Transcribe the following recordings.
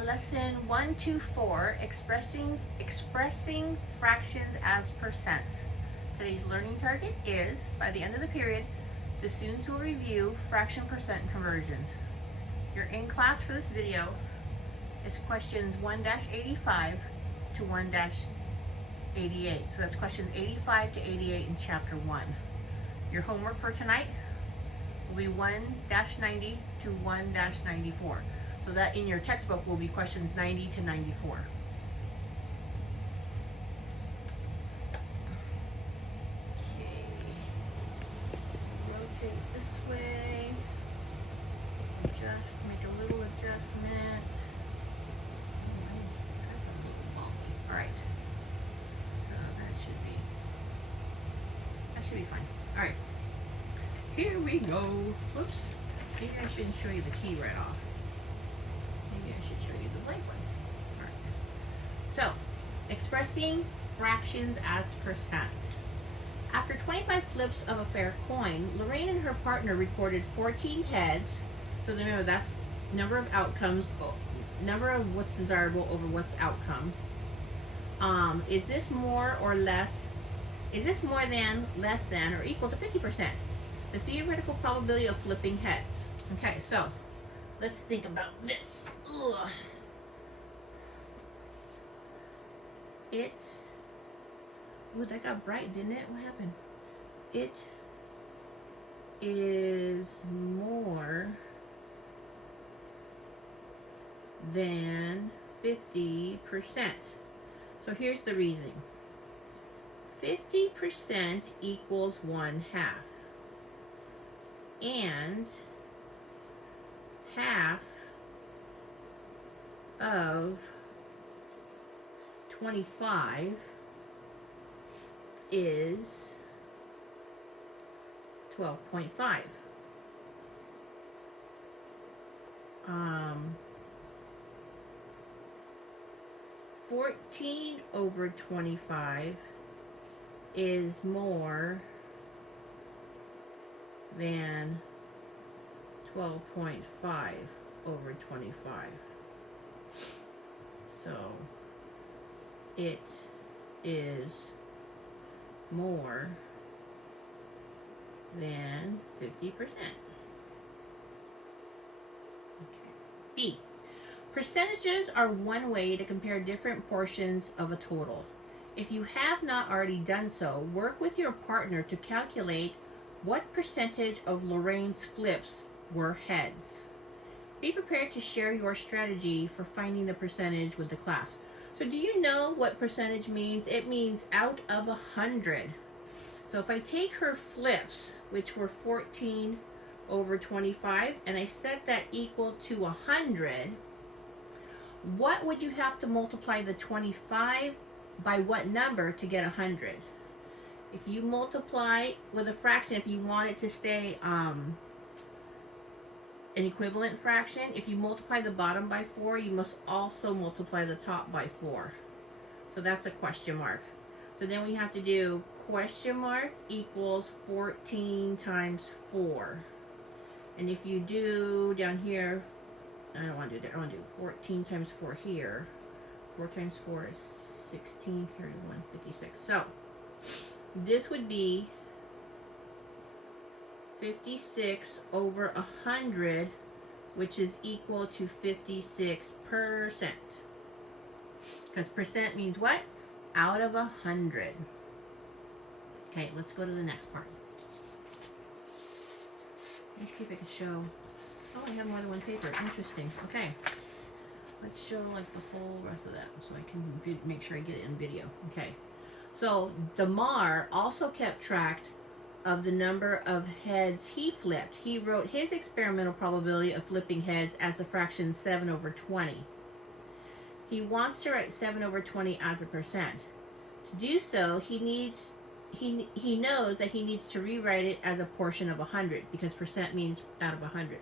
Lesson 124, expressing fractions as percents. Today's learning target is, by the end of the period, the students will review fraction percent conversions. Your in class for this video is questions 1-85 to 1-88. So that's questions 85 to 88 in chapter 1. Your homework for tonight will be 1-90 to 1-94. So that in your textbook will be questions 90 to 94. Okay. Rotate this way. Adjust, make a little adjustment. All right. That should be fine. All right. Here we go. Whoops. Maybe I shouldn't show you the key right off. Maybe I should show you the blank one. All right. So, expressing fractions as percents. After 25 flips of a fair coin, Lorraine and her partner recorded 14 heads. So remember, that's number of outcomes, number of what's desirable over what's outcome. Is this more or less? Is this more than, less than, or equal to 50%? The theoretical probability of flipping heads. Okay, so let's think about this. Ugh. Ooh, that got bright, didn't it? What happened? It is more than 50%. So here's the reasoning. 50% equals 1/2. And half of 25 is 12.5. 14 over 25 is more than 12.5 over 25. So it is more than 50%. Okay. B. Percentages are one way to compare different portions of a total. If you have not already done so, work with your partner to calculate what percentage of Lorraine's flips were heads. Be prepared to share your strategy for finding the percentage with the class. So do you know what percentage means? It means out of 100. So if I take her flips, which were 14 over 25, and I set that equal to 100, what would you have to multiply the 25 by what number to get 100? If you multiply with a fraction, if you want it to stay an equivalent fraction, if you multiply the bottom by 4, you must also multiply the top by 4. So that's a question mark. So then we have to do question mark equals 14 times 4. And if you do down here, I don't want to do that. I want to do 14 times 4 here. 4 times 4 is 16, carry 1, 56. So this would be 56 over 100, which is equal to 56%. Because percent means what? Out of 100. Okay, let's go to the next part. Let me see if I can show. Oh, I have more than one paper. Interesting. Okay. Let's show like the whole rest of that so I can make sure I get it in video. Okay. So Damar also kept track of the number of heads he flipped. He wrote his experimental probability of flipping heads as the fraction 7 over 20. He wants to write 7 over 20 as a percent. To do so, he knows that he needs to rewrite it as a portion of 100 because percent means out of 100.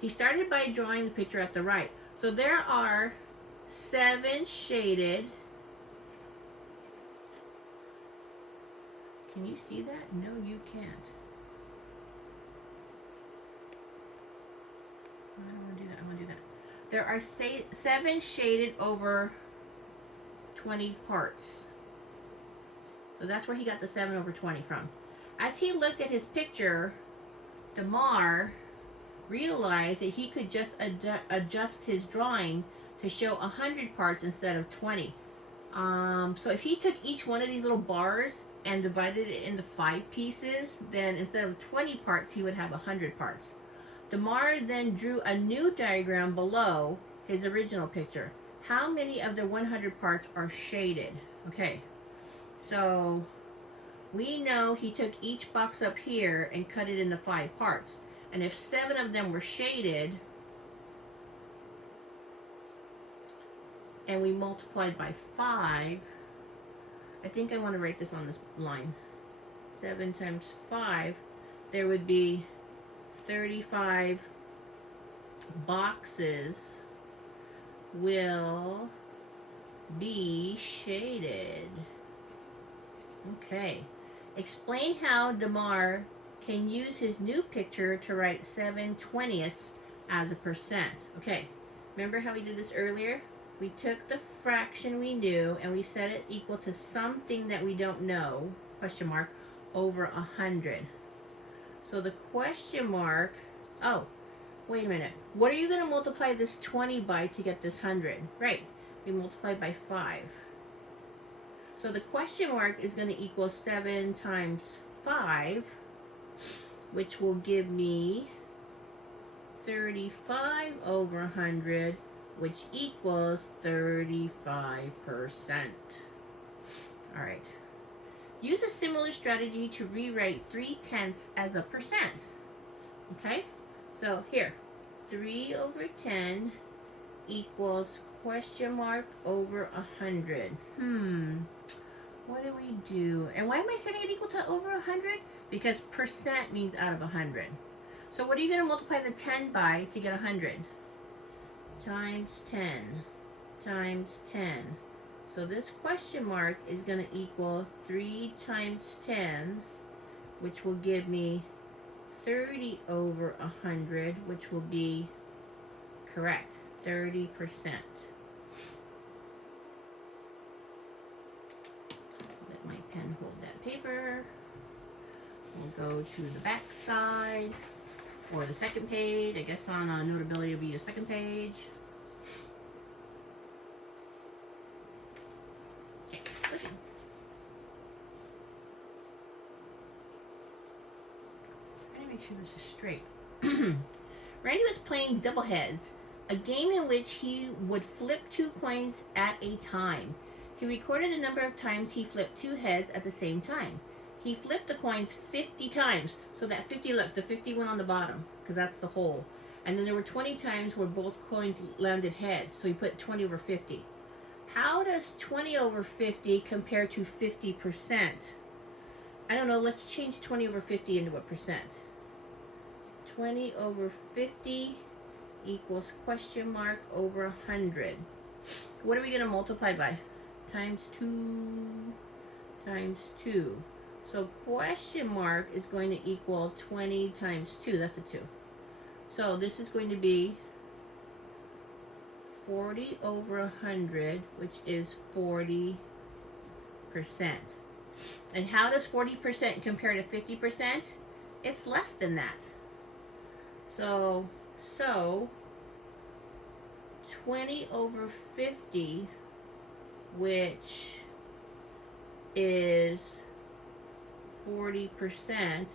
He started by drawing the picture at the right. So there are 7 shaded. Can you see that? No, you can't. I don't want to do that. I want to do that. there are 7 shaded over 20 parts. So that's where he got the 7 over 20 from. As he looked at his picture, Damar realized that he could just adjust his drawing to show 100 parts instead of 20. So if he took each one of these little bars and divided it into 5 pieces, then instead of 20 parts, he would have 100 parts. Damar then drew a new diagram below his original picture. How many of the 100 parts are shaded? Okay, so we know he took each box up here and cut it into 5 parts. And if 7 of them were shaded, and we multiplied by 5, I think I want to write this on this line. 7 times 5, there would be 35 boxes will be shaded. Okay. Explain how Damar can use his new picture to write 7/20 as a percent. Okay. Remember how we did this earlier? We took the fraction we knew and we set it equal to something that we don't know, question mark, over 100. So the question mark, oh, wait a minute. What are you going to multiply this 20 by to get this 100? Right. We multiply by 5. So the question mark is going to equal 7 times 5, which will give me 35 over 100, which equals 35%. All right. Use a similar strategy to rewrite 3/10 as a percent. Okay? So here, 3 over 10 equals question mark over 100. What do we do? And why am I setting it equal to over 100? Because percent means out of 100. So what are you going to multiply the 10 by to get 100? Times 10 times 10. So this question mark is going to equal 3 times 10, which will give me 30 over 100, which will be correct, 30%. Let my pen hold that paper. We'll go to the back side, or the second page. I guess on Notability will be the second page. Okay, listen. Trying to make sure this is straight. Randy was playing Double Heads, a game in which he would flip 2 coins at a time. He recorded the number of times he flipped 2 heads at the same time. He flipped the coins 50 times. So that 50, look, the 50 went on the bottom, because that's the hole. And then there were 20 times where both coins landed heads. So he put 20 over 50. How does 20 over 50 compare to 50%? I don't know, let's change 20 over 50 into a percent. 20 over 50 equals question mark over 100. What are we going to multiply by? Times 2 times 2. So question mark is going to equal 20 times 2. That's a 2. So this is going to be 40 over 100, which is 40%. And how does 40% compare to 50%? It's less than that. So 20 over 50, which is 40%,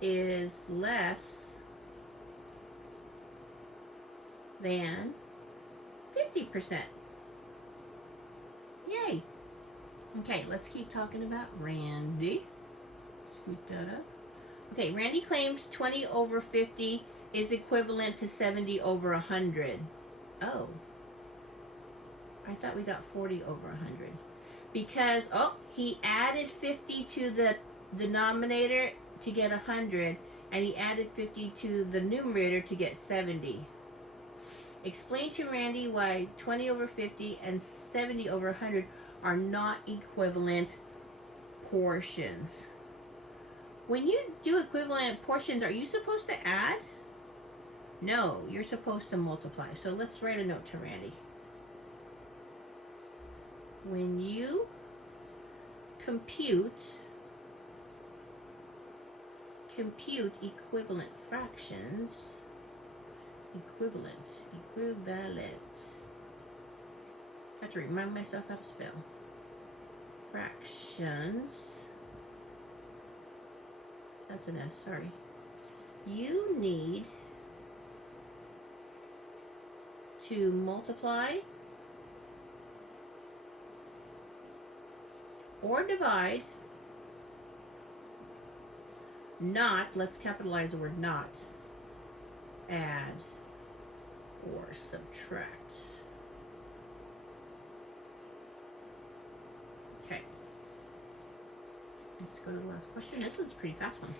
is less than 50%. Yay! Okay, let's keep talking about Randy. Scoot that up. Okay, Randy claims 20 over 50 is equivalent to 70 over 100. Oh. I thought we got 40 over 100. Because, oh, he added 50 to the denominator to get 100, and he added 50 to the numerator to get 70. Explain to Randy why 20 over 50 and 70 over 100 are not equivalent portions. When you do equivalent portions, are you supposed to add? No, you're supposed to multiply. So let's write a note to Randy. When you compute equivalent fractions, equivalent. I have to remind myself how to spell. Fractions. That's an S, sorry. You need to multiply or divide, not, let's capitalize the word not, add or subtract. Okay. Let's go to the last question. This one's a pretty fast one.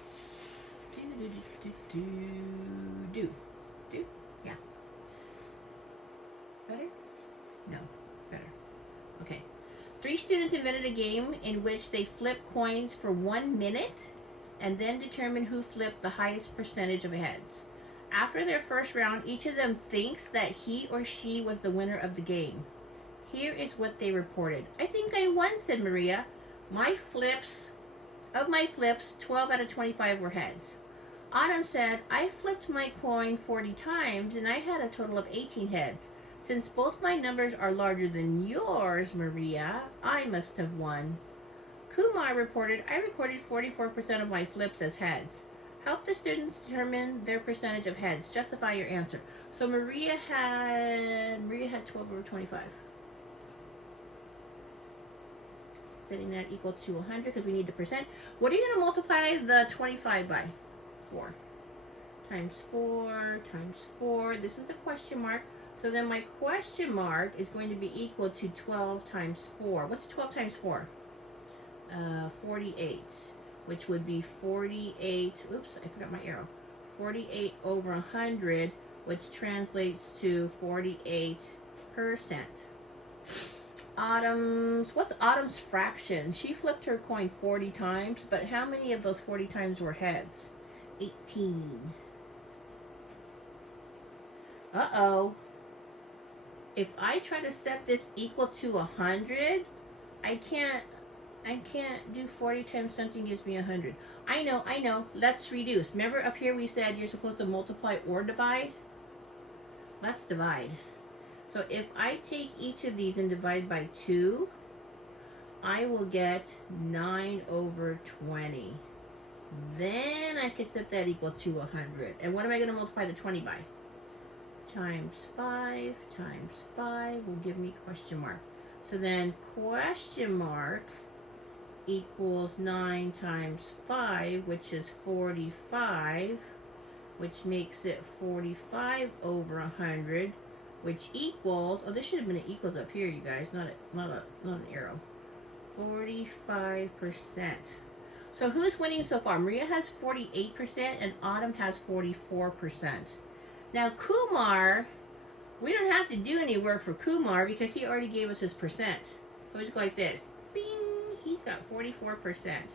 Do. Yeah. Better? No. Better. Okay. 3 students invented a game in which they flip coins for 1 minute and then determine who flipped the highest percentage of heads. After their first round, each of them thinks that he or she was the winner of the game. Here is what they reported. I think I won, said Maria. Of my flips, 12 out of 25 were heads. Autumn said, I flipped my coin 40 times and I had a total of 18 heads. Since both my numbers are larger than yours, Maria, I must have won. Kumar reported, I recorded 44% of my flips as heads. Help the students determine their percentage of heads. Justify your answer. So Maria had 12 over 25. Setting that equal to 100 because we need the percent. What are you going to multiply the 25 by? 4. Times 4 times 4. This is a question mark. So then my question mark is going to be equal to 12 times 4. What's 12 times 4? 48, which would be 48, oops, I forgot my arrow. 48 over 100, which translates to 48%. What's Autumn's fraction? She flipped her coin 40 times, but how many of those 40 times were heads? 18. Uh-oh. If I try to set this equal to 100, I can't do 40 times something gives me 100. I know. Let's reduce. Remember up here we said you're supposed to multiply or divide? Let's divide. So if I take each of these and divide by 2, I will get 9 over 20. Then I could set that equal to 100. And what am I going to multiply the 20 by? Times 5 times 5 will give me question mark. So then question mark equals 9 times 5, which is 45, which makes it 45 over 100, which equals, oh, this should have been an equals up here, you guys, not an arrow. 45%. So who's winning so far? Maria has 48% and Autumn has 44%. Now Kumar, we don't have to do any work for Kumar because he already gave us his percent. So we just go like this. Bing! He's got 44%.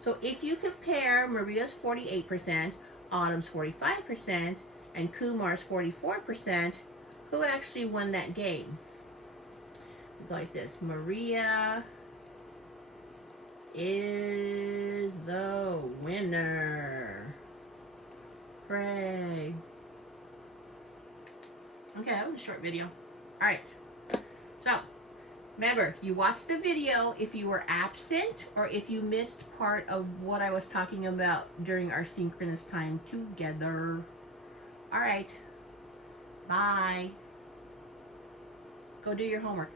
So if you compare Maria's 48%, Autumn's 45%, and Kumar's 44%, who actually won that game? We go like this. Maria is the winner. Hooray. Okay, that was a short video. Alright. So, remember, you watched the video if you were absent or if you missed part of what I was talking about during our synchronous time together. Alright. Bye. Go do your homework.